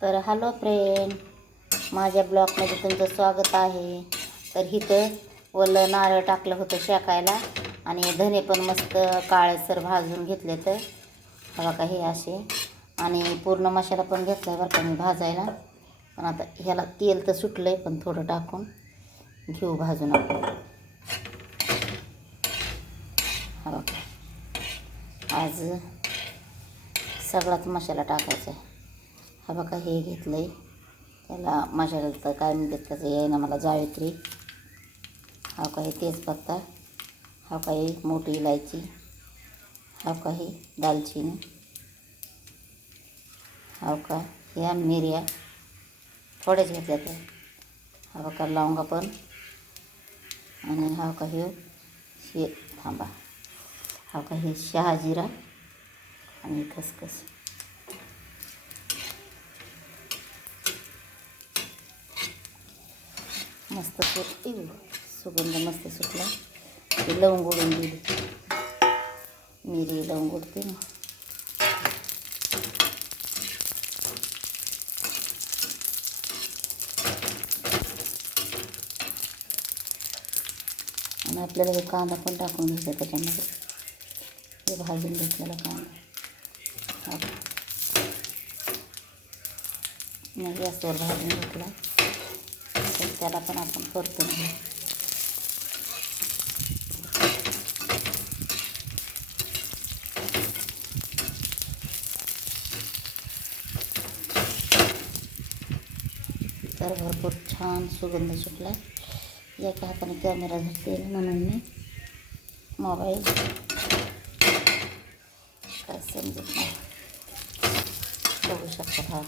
तर hello friend माझ्या ब्लॉगमध्ये तुमचं स्वागत आहे. तर इथं वलं नारळ टाकलं होतं शेकायला आणि धने पण मस्त काळेसर भाजून घेतले तर. बघा का हे असे. आणि पूर्ण मसाला पण घेतला आहे बरं का मी भाजायला. पण आता ह्याला तेल तर सुटलं आहे पण थोडं टाकून घेऊ भाजून आपण. हा बघा. आज सगळाच मसाला टाकायचा आहे. हा बघा हे घेतलं आहे त्याला मसाल्याचं काय म्हणतात त्याचं आहे ना मला जावेत्री. हा काही तेजपत्ता. हा काही मोठी इलायची. हा काही दालचिनी. हा का ह्या मिऱ्या थोड्याच घेतल्या त्या. हा बघा लवंगा पण. आणि हा का हे शे थांबा. हा का हे शहाजिरा आणि खसखस. मस्त सुट सुगंध मस्त सुटला. ती लवंग उडून दिली मिरी लवंग उडते ना. आणि आपल्याला हे कांदा पण टाकून घ्यायचा त्याच्यामध्ये. हे भाजून घेतलेला कांदा. मग गॅसवर भाजून घेतला. त्याला पण आपण तर भरपूर छान सुगंध सुटला एका हाताने कॅमेरा धरते म्हणून मी मोबाईल काय समजत नाही बघू शकता हा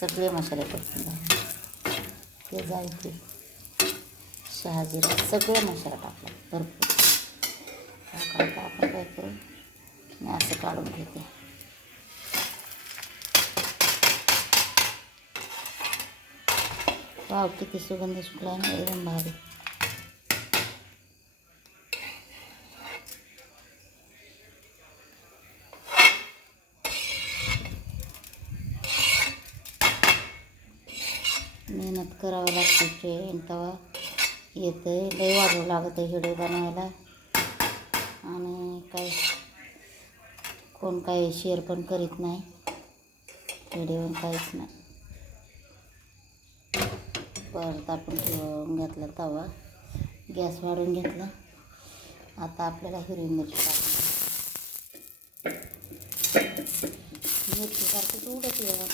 सगळे मसाले टाकून ते जायचे. शहाजीरा सगळे मसाला टाकला. भरपूर. हा आपण काय करू? मी असं काढून घेते. वाव किती सुगंध सुटला ना एकदम भारी. मेहनत करावं लागते फ्रेंड तेव्हा येतं आहे लई वाढवं लागतं आहे व्हिडिओ बनवायला. आणि काय कोण काही शेअर पण करीत नाही. व्हिडिओ काहीच नाही. परत आपण ठेवून घेतला तवा. गॅस वाढून घेतला. आता आपल्याला हिरवी मिरची टाकली मिरची सारखी उडत. येवा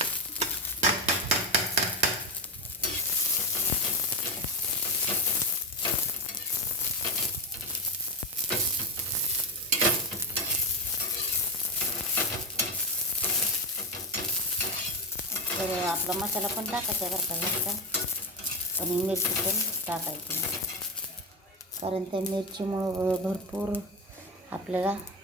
तर आपला मसाला पण टाकायचा बरं का घरचा पण मिरची पण टाकायची. नाही कारण त्या मिरचीमुळं भरपूर आपल्याला